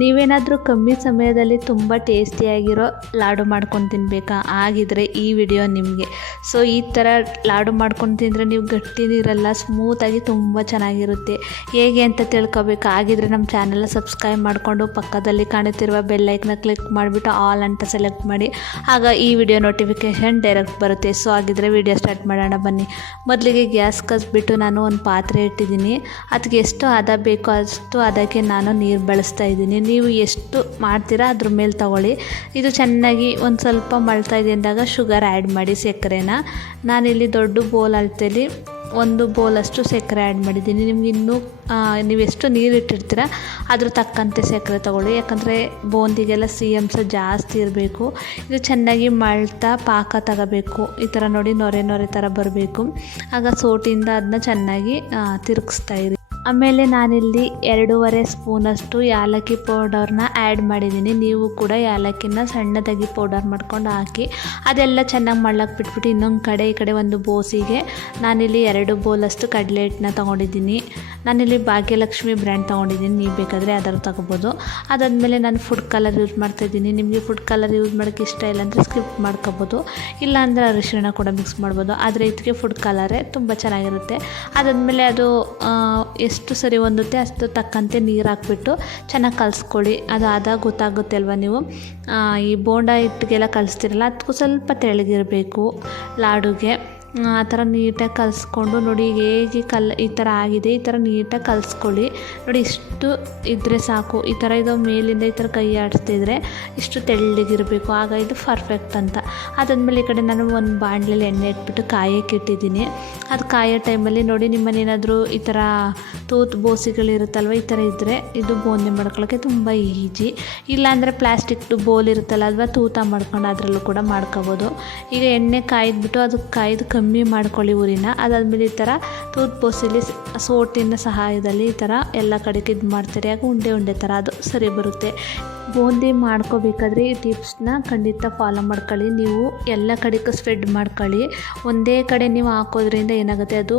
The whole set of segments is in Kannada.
ನೀವೇನಾದರೂ ಕಮ್ಮಿ ಸಮಯದಲ್ಲಿ ತುಂಬ ಟೇಸ್ಟಿಯಾಗಿರೋ ಲಾಡು ಮಾಡ್ಕೊಂಡು ತಿನ್ನಬೇಕಾ ಆಗಿದ್ರೆ ಈ ವಿಡಿಯೋ ನಿಮಗೆ. ಸೊ ಈ ಥರ ಲಾಡು ಮಾಡ್ಕೊಂಡು ತಿಂದರೆ ನೀವು ಗಟ್ಟಿನಿರಲ್ಲ ಸ್ಮೂತಾಗಿ ತುಂಬ ಚೆನ್ನಾಗಿರುತ್ತೆ. ಹೇಗೆ ಅಂತ ತಿಳ್ಕೊಬೇಕು? ಆಗಿದ್ರೆ ನಮ್ಮ ಚಾನೆಲ್ ಸಬ್ಸ್ಕ್ರೈಬ್ ಮಾಡಿಕೊಂಡು ಪಕ್ಕದಲ್ಲಿ ಕಾಣುತ್ತಿರುವ ಬೆಲ್ಲೈಕ್ನ ಕ್ಲಿಕ್ ಮಾಡಿಬಿಟ್ಟು ಆಲ್ ಅಂತ ಸೆಲೆಕ್ಟ್ ಮಾಡಿ. ಆಗ ಈ ವಿಡಿಯೋ ನೋಟಿಫಿಕೇಷನ್ ಡೈರೆಕ್ಟ್ ಬರುತ್ತೆ. ಸೊ ಆಗಿದ್ರೆ ವಿಡಿಯೋ ಸ್ಟಾರ್ಟ್ ಮಾಡೋಣ ಬನ್ನಿ. ಮೊದಲಿಗೆ ಗ್ಯಾಸ್ ಕಸ್ಬಿಟ್ಟು ನಾನು ಒಂದು ಪಾತ್ರೆ ಇಟ್ಟಿದ್ದೀನಿ. ಅದಕ್ಕೆ ಎಷ್ಟು ಹದ ಬೇಕೋ ಅಷ್ಟು ಅದಕ್ಕೆ ನಾನು ನೀರು ಬಳಸ್ತಾ ಇದ್ದೀನಿ. ನೀವು ಎಷ್ಟು ಮಾಡ್ತೀರಾ ಅದ್ರ ಮೇಲೆ ತಗೊಳ್ಳಿ. ಇದು ಚೆನ್ನಾಗಿ ಒಂದು ಸ್ವಲ್ಪ ಮಳ್ತಾ ಇದೆ ಅಂದಾಗ ಶುಗರ್ ಆ್ಯಡ್ ಮಾಡಿ ಸಕ್ಕರೆನ. ನಾನಿಲ್ಲಿ ದೊಡ್ಡ ಬೋಲ್ ಅಳ್ತೇಲಿ, ಒಂದು ಬೋಲಷ್ಟು ಸಕ್ಕರೆ ಆ್ಯಡ್ ಮಾಡಿದ್ದೀನಿ. ನಿಮ್ಗೆ ಇನ್ನೂ ನೀವು ಎಷ್ಟು ನೀರು ಇಟ್ಟಿರ್ತೀರ ಅದ್ರ ತಕ್ಕಂತೆ ಸಕ್ಕರೆ ತೊಗೊಳ್ಳಿ. ಯಾಕಂದರೆ ಬೋಂದಿಗೆಲ್ಲ ಸಿ ಅಂಶ ಜಾಸ್ತಿ ಇರಬೇಕು. ಇದು ಚೆನ್ನಾಗಿ ಮಳ್ತಾ ಪಾಕ ತಗೋಬೇಕು. ಈ ಥರ ನೋಡಿ ನೊರೆ ನೊರೆ ಥರ ಬರಬೇಕು. ಆಗ ಸೋಟಿಂದ ಅದನ್ನ ಚೆನ್ನಾಗಿ ತಿರುಗಿಸ್ತಾ ಇರಿ. ಆಮೇಲೆ ನಾನಿಲ್ಲಿ ಎರಡೂವರೆ ಸ್ಪೂನಷ್ಟು ಯಾಲಕ್ಕಿ ಪೌಡರ್ನ ಆ್ಯಡ್ ಮಾಡಿದ್ದೀನಿ. ನೀವು ಕೂಡ ಯಾಲಕ್ಕಿನ ಸಣ್ಣದಾಗಿ ಪೌಡರ್ ಮಾಡ್ಕೊಂಡು ಹಾಕಿ ಅದೆಲ್ಲ ಚೆನ್ನಾಗಿ ಮಳ್ಳಕ್ಕೆ ಬಿಟ್ಬಿಟ್ಟು ಇನ್ನೊಂದು ಕಡೆ ಈ ಕಡೆ ಒಂದು ಬೋಸಿಗೆ ನಾನಿಲ್ಲಿ ಎರಡು ಬೋಲಷ್ಟು ಕಡಲೆ ಹಿಟ್ಟನ್ನ ತೊಗೊಂಡಿದ್ದೀನಿ. ನಾನಿಲ್ಲಿ ಭಾಗ್ಯಲಕ್ಷ್ಮಿ ಬ್ರ್ಯಾಂಡ್ ತೊಗೊಂಡಿದ್ದೀನಿ. ನೀವು ಬೇಕಾದರೆ ಅದರ ತೊಗೋಬೋದು. ಅದಾದಮೇಲೆ ನಾನು ಫುಡ್ ಕಲರ್ ಯೂಸ್ ಮಾಡ್ತಾಯಿದ್ದೀನಿ ನಿಮಗೆ ಫುಡ್ ಕಲರ್ ಯೂಸ್ ಮಾಡೋಕ್ಕೆ ಇಷ್ಟ ಇಲ್ಲ ಅಂದರೆ ಸ್ಕಿಪ್ ಮಾಡ್ಕೋಬೋದು. ಇಲ್ಲಾಂದರೆ ಅರಿಶಿಣ ಕೂಡ ಮಿಕ್ಸ್ ಮಾಡ್ಬೋದು. ಆದರೆ ಇದಕ್ಕೆ ಫುಡ್ ಕಲರೇ ತುಂಬ ಚೆನ್ನಾಗಿರುತ್ತೆ. ಅದಾದಮೇಲೆ ಅದು ಎಷ್ಟು ಸರಿ ಹೊಂದುತ್ತೆ ಅಷ್ಟು ತಕ್ಕಂತೆ ನೀರು ಹಾಕ್ಬಿಟ್ಟು ಚೆನ್ನಾಗಿ ಕಲಿಸ್ಕೊಳ್ಳಿ. ಅದು ಆದಾಗ ಗೊತ್ತಾಗುತ್ತೆ ಅಲ್ವ ನೀವು ಈ ಬೋಂಡ ಹಿಟ್ಟಿಗೆಲ್ಲ ಕಲಿಸ್ತಿರಲ್ಲ ಅದಕ್ಕೂ ಸ್ವಲ್ಪ ತೆಳಗಿರಬೇಕು ಲಾಡುಗೆ. ಆ ಥರ ನೀಟಾಗಿ ಕಲಿಸ್ಕೊಂಡು ನೋಡಿ ಹೇಗೆ ಕಲ್ ಈ ಥರ ಆಗಿದೆ, ಈ ಥರ ನೀಟಾಗಿ ಕಲಿಸ್ಕೊಳ್ಳಿ. ನೋಡಿ ಇಷ್ಟು ಇದ್ದರೆ ಸಾಕು. ಈ ಥರ ಇದು ಮೇಲಿಂದ ಈ ಥರ ಕೈ ಆಡಿಸ್ತಿದ್ರೆ ಇಷ್ಟು ತೆಳ್ಳಗಿರಬೇಕು. ಆಗ ಇದು ಪರ್ಫೆಕ್ಟ್ ಅಂತ. ಅದಾದಮೇಲೆ ಈ ಕಡೆ ನಾನು ಒಂದು ಬಾಣಲೆಯಲ್ಲಿ ಎಣ್ಣೆ ಇಟ್ಬಿಟ್ಟು ಕಾಯಕ್ಕೆ ಇಟ್ಟಿದ್ದೀನಿ. ಅದು ಕಾಯೋ ಟೈಮಲ್ಲಿ ನೋಡಿ ನಿಮ್ಮನೇನಾದರೂ ಈ ಥರ ತೂತು ಬೋಸಿಗಳಿರುತ್ತಲ್ವ, ಈ ಥರ ಇದ್ದರೆ ಇದು ಬೋಂದೆ ಮಾಡ್ಕೊಳ್ಳೋಕ್ಕೆ ತುಂಬ ಈಜಿ. ಇಲ್ಲಾಂದರೆ ಪ್ಲಾಸ್ಟಿಕ್ದು ಬೋಲ್ ಇರುತ್ತಲ್ಲ ಅಥವಾ ತೂತ ಮಾಡ್ಕೊಂಡು ಅದರಲ್ಲೂ ಕೂಡ ಮಾಡ್ಕೋಬೋದು. ಈಗ ಎಣ್ಣೆ ಕಾಯ್ದುಬಿಟ್ಟು ಅದು ಕಾಯ್ದು ಕಮ್ಮಿ ಮಾಡ್ಕೊಳ್ಳಿ ಊರಿನ. ಅದಾದಮೇಲೆ ಈ ಥರ ತೂತ್ ಪೋಸಿಲಿ ಸೋಟಿನ ಸಹಾಯದಲ್ಲಿ ಈ ಥರ ಎಲ್ಲ ಕಡೆಗೆ ಇದು ಮಾಡ್ತಾರೆ ಆಗ ಉಂಡೆ ಉಂಡೆ ಥರ ಅದು ಸರಿ ಬರುತ್ತೆ. ಬೂಂದಿ ಮಾಡ್ಕೋಬೇಕಾದ್ರೆ ಈ ಟಿಪ್ಸ್ನ ಖಂಡಿತ ಫಾಲೋ ಮಾಡ್ಕೊಳ್ಳಿ. ನೀವು ಎಲ್ಲ ಕಡೆಗೂ ಸ್ಪ್ರೆಡ್ ಮಾಡ್ಕೊಳ್ಳಿ. ಒಂದೇ ಕಡೆ ನೀವು ಹಾಕೋದ್ರಿಂದ ಏನಾಗುತ್ತೆ? ಅದು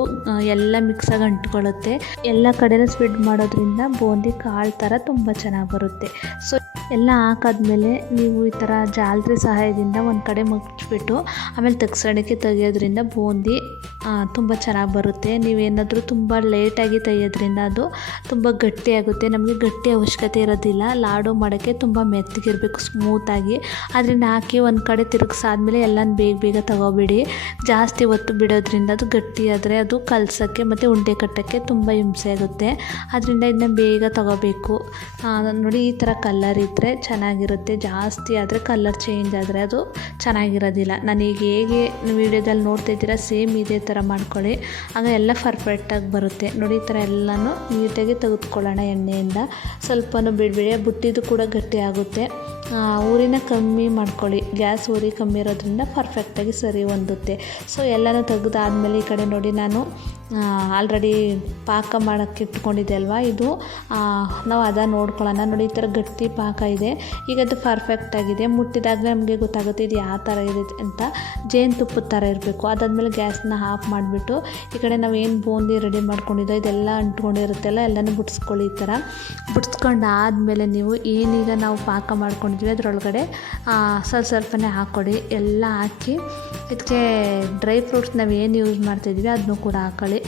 ಎಲ್ಲ ಮಿಕ್ಸಾಗಿ ಅಂಟ್ಕೊಳ್ಳುತ್ತೆ. ಎಲ್ಲ ಕಡೆನೂ ಸ್ಪ್ರೆಡ್ ಮಾಡೋದ್ರಿಂದ ಬೂಂದಿ ಕಾಳು ಥರ ತುಂಬ ಚೆನ್ನಾಗಿ ಬರುತ್ತೆ. ಸೊ ಎಲ್ಲ ಹಾಕಾದ್ಮೇಲೆ ನೀವು ಈ ಥರ ಜಾಲರಿ ಸಹಾಯದಿಂದ ಒಂದು ಕಡೆ ಮುಚ್ಚಿಬಿಟ್ಟು ಆಮೇಲೆ ತಕ್ಷಣಕ್ಕೆ ತೆಗೆಯೋದ್ರಿಂದ ಬೂಂದಿ ತುಂಬ ಚೆನ್ನಾಗಿ ಬರುತ್ತೆ. ನೀವೇನಾದರೂ ತುಂಬ ಲೇಟಾಗಿ ತೆಗೆಯೋದ್ರಿಂದ ಅದು ತುಂಬ ಗಟ್ಟಿಯಾಗುತ್ತೆ. ನಮಗೆ ಗಟ್ಟಿ ಅವಶ್ಯಕತೆ ಇರೋದಿಲ್ಲ. ಲಾಡು ಮಾಡೋಕ್ಕೆ ತುಂಬ ಮೆತ್ತಗಿರಬೇಕು ಸ್ಮೂತಾಗಿ ಅದರಿಂದ ಹಾಕಿ ಒಂದು ಕಡೆ ತಿರುಗಿಸಾದ್ಮೇಲೆ ಎಲ್ಲನೂ ಬೇಗ ಬೇಗ ತಗೋಬೇಡಿ. ಜಾಸ್ತಿ ಹೊತ್ತು ಬಿಡೋದ್ರಿಂದ ಅದು ಗಟ್ಟಿಯಾದರೆ ಅದು ಕಲಸೋಕ್ಕೆ ಮತ್ತು ಉಂಡೆ ಕಟ್ಟೋಕ್ಕೆ ತುಂಬ ಹಿಂಸೆ ಆಗುತ್ತೆ. ಅದರಿಂದ ಇದನ್ನ ಬೇಗ ತಗೋಬೇಕು. ನೋಡಿ ಈ ಥರ ಕಲ್ಲರ್ ಇದ್ದರೆ ಚೆನ್ನಾಗಿರುತ್ತೆ. ಜಾಸ್ತಿ ಆದರೆ ಕಲ್ಲರ್ ಚೇಂಜ್ ಆದರೆ ಅದು ಚೆನ್ನಾಗಿರೋದಿಲ್ಲ. ನಾನೀಗ ಹೇಗೆ ವೀಡಿಯೋದಲ್ಲಿ ನೋಡ್ತಾ ಇದ್ದೀರಾ, ಸೇಮ್ ಇದೇ ಥರ ಮಾಡ್ಕೊಳ್ಳಿ. ಆಗ ಎಲ್ಲ ಪರ್ಫೆಕ್ಟಾಗಿ ಬರುತ್ತೆ. ನೋಡಿ ಈ ಥರ ಎಲ್ಲನೂ ನೀಟಾಗಿ ತೆಗೆದುಕೊಳ್ಳೋಣ ಎಣ್ಣೆಯಿಂದ. ಸ್ವಲ್ಪನೂ ಬಿಡಬೇಡಿ. ಬುಟ್ಟಿದು ಕೂಡ ಗಟ್ಟಿ ಆಗುತ್ತೆ. ಊರಿನ ಕಮ್ಮಿ ಮಾಡ್ಕೊಳ್ಳಿ. ಗ್ಯಾಸ್ ಉರಿ ಕಮ್ಮಿ ಇರೋದ್ರಿಂದ ಪರ್ಫೆಕ್ಟಾಗಿ ಸರಿ ಹೊಂದುತ್ತೆ. ಸೊ ಎಲ್ಲನೂ ತೆಗೆದಾದ್ಮೇಲೆ ಈ ಕಡೆ ನೋಡಿ ನಾನು ಆಲ್ರೆಡಿ ಪಾಕ ಮಾಡೋಕ್ಕೆ ಇಟ್ಕೊಂಡಿದ್ದೆ ಅಲ್ವಾ ಇದು? ನಾವು ಅದ ನೋಡ್ಕೊಳ್ಳೋಣ. ನೋಡಿ, ಈ ಥರ ಗಟ್ಟಿ ಪಾಕ ಇದೆ. ಈಗ ಅದು ಪರ್ಫೆಕ್ಟಾಗಿದೆ ಮುಟ್ಟಿದಾಗ ನಮಗೆ ಗೊತ್ತಾಗುತ್ತೆ ಇದು ಯಾವ ಥರ ಇದೆ ಅಂತ. ಜೇನುತುಪ್ಪದ ಥರ ಇರಬೇಕು. ಅದಾದಮೇಲೆ ಗ್ಯಾಸ್ನ ಆಫ್ ಮಾಡಿಬಿಟ್ಟು, ಈ ಕಡೆ ನಾವು ಏನು ಬೂಂದಿ ರೆಡಿ ಮಾಡ್ಕೊಂಡಿದ್ದೋ ಇದೆಲ್ಲ ಅಂಟ್ಕೊಂಡಿರುತ್ತೆಲ್ಲ, ಎಲ್ಲನೂ ಬಿಡಿಸ್ಕೊಳ್ಳಿ ಈ ಥರ. ಬಿಡಿಸ್ಕೊಂಡು ಆದಮೇಲೆ ನೀವು ಏನೀಗ ನಾವು ಪಾಕ ಮಾಡ್ಕೊಂಡಿದ್ವಿ ಅದರೊಳಗಡೆ ಸ್ವಲ್ಪ ಸ್ವಲ್ಪನೇ ಹಾಕ್ಕೊಡಿ, ಎಲ್ಲ ಹಾಕಿ ಇದಕ್ಕೆ ಡ್ರೈ ಫ್ರೂಟ್ಸ್ ನಾವು ಏನು ಯೂಸ್ ಮಾಡ್ತಿದ್ವಿ ಅದನ್ನೂ ಕೂಡ ಹಾಕೊಳ್ಳಿ.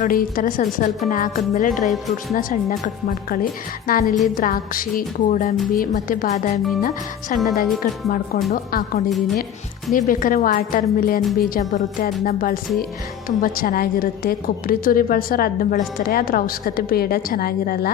ನೋಡಿ, ಈ ಥರ ಸ್ವಲ್ಪ ಸ್ವಲ್ಪನೇ ಹಾಕಿದ್ಮೇಲೆ ಡ್ರೈ ಫ್ರೂಟ್ಸ್ನ ಸಣ್ಣ ಕಟ್ ಮಾಡ್ಕೊಳ್ಳಿ. ನಾನಿಲ್ಲಿ ದ್ರಾಕ್ಷಿ, ಗೋಡಂಬಿ ಮತ್ತು ಬಾದಾಮಿನ ಸಣ್ಣದಾಗಿ ಕಟ್ ಮಾಡಿಕೊಂಡು ಹಾಕ್ಕೊಂಡಿದ್ದೀನಿ ನೀವು ಬೇಕಾದ್ರೆ ವಾಟರ್ ಮಿಲಿಯನ್ ಬೀಜ ಬರುತ್ತೆ ಅದನ್ನ ಬಳಸಿ ತುಂಬ ಚೆನ್ನಾಗಿರುತ್ತೆ. ಕೊಬ್ಬರಿ ತುರಿ ಬಳಸೋರು ಅದನ್ನ ಬಳಸ್ತಾರೆ ಅದ್ರ ಅವಶ್ಯಕತೆ ಬೇಡ, ಚೆನ್ನಾಗಿರಲ್ಲ.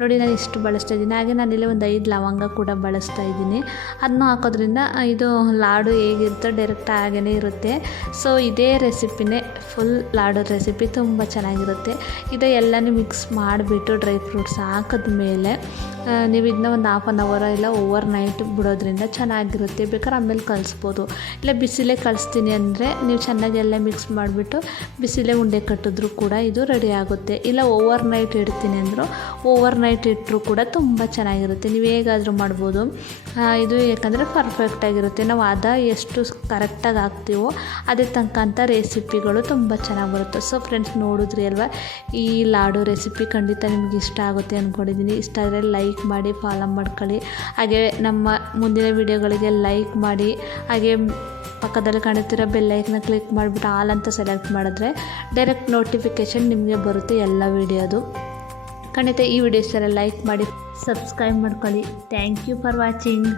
ನೋಡಿ, ನಾನು ಇಷ್ಟು ಬಳಸ್ತಾ ಇದ್ದೀನಿ. ಹಾಗೆ ಇಲ್ಲಿ ಒಂದು ಐದು ಲವಂಗ ಕೂಡ ಬಳಸ್ತಾ ಇದ್ದೀನಿ. ಅದನ್ನ ಹಾಕೋದ್ರಿಂದ ಇದು ಲಾಡು ಹೇಗಿರುತ್ತೋ ಡೈರೆಕ್ಟ್ ಹಾಗೇ ಇರುತ್ತೆ. ಸೊ ಇದೇ ರೆಸಿಪಿನೇ ಫುಲ್ ಲಾಡು ರೆಸಿಪಿ ತುಂಬ ಚೆನ್ನಾಗಿರುತ್ತೆ. ಇದು ಎಲ್ಲನೂ ಮಿಕ್ಸ್ ಮಾಡಿಬಿಟ್ಟು ಡ್ರೈ ಫ್ರೂಟ್ಸ್ ಹಾಕಿದ್ಮೇಲೆ ನೀವು ಇದನ್ನ ಒಂದು ಹಾಫ್ ಆನ್ ಅವರ್ ಇಲ್ಲ ಓವರ್ ನೈಟ್ ಬಿಡೋದ್ರಿಂದ ಚೆನ್ನಾಗಿರುತ್ತೆ. ಬೇಕಾದ್ರೆ ಆಮೇಲೆ ಕಲಿಸ್ಬೋದು ಇಲ್ಲ ಬಿಸಿಲೇ ಕಳಿಸ್ತೀನಿ ಅಂದರೆ ನೀವು ಚೆನ್ನಾಗಿ ಎಲ್ಲ ಮಿಕ್ಸ್ ಮಾಡಿಬಿಟ್ಟು ಬಿಸಿಲೇ ಉಂಡೆ ಕಟ್ಟಿದ್ರು ಕೂಡ ಇದು ರೆಡಿ ಆಗುತ್ತೆ. ಇಲ್ಲ ಓವರ್ ನೈಟ್ ಇಡ್ತೀನಿ ಅಂದರೂ ಓವರ್ ನೈಟ್ ಇಟ್ಟರು ಕೂಡ ತುಂಬ ಚೆನ್ನಾಗಿರುತ್ತೆ. ನೀವು ಹೇಗಾದರೂ ಮಾಡ್ಬೋದು. ಇದು ಯಾಕಂದರೆ ಪರ್ಫೆಕ್ಟಾಗಿರುತ್ತೆ ನಾವು ಅದ ಎಷ್ಟು ಕರೆಕ್ಟಾಗಿ ಹಾಕ್ತೀವೋ ಅದೇ ತಕ್ಕಂಥ ರೆಸಿಪಿಗಳು ತುಂಬ ಚೆನ್ನಾಗಿ ಬರುತ್ತೆ. ಸೊ ಫ್ರೆಂಡ್ಸ್ ನೋಡಿದ್ರಿ ಅಲ್ವಾ? ಈ ಲಾಡು ರೆಸಿಪಿ ಖಂಡಿತ ನಿಮ್ಗೆ ಇಷ್ಟ ಆಗುತ್ತೆ ಅಂದ್ಕೊಂಡಿದ್ದೀನಿ ಇಷ್ಟ ಆದರೆ ಲೈಕ್ ಲೈಕ್ ಮಾಡಿ ಫಾಲೋ ಮಾಡ್ಕೊಳ್ಳಿ. ಹಾಗೆ ನಮ್ಮ ಮುಂದಿನ ವಿಡಿಯೋಗಳಿಗೆ ಲೈಕ್ ಮಾಡಿ. ಹಾಗೆ ಪಕ್ಕದಲ್ಲಿ ಕಾಣುತ್ತಿರೋ ಬೆಲ್ಲೈಕನ್ನ ಕ್ಲಿಕ್ ಮಾಡಿಬಿಟ್ಟು ಆಲ್ ಅಂತ ಸೆಲೆಕ್ಟ್ ಮಾಡಿದ್ರೆ ಡೈರೆಕ್ಟ್ ನೋಟಿಫಿಕೇಷನ್ ನಿಮಗೆ ಬರುತ್ತೆ ಎಲ್ಲ ವೀಡಿಯೋದು ಖಂಡಿತ ಈ ವಿಡಿಯೋಸ್ ಎಲ್ಲ ಲೈಕ್ ಮಾಡಿ ಸಬ್ಸ್ಕ್ರೈಬ್ ಮಾಡ್ಕೊಳ್ಳಿ. Thank you for watching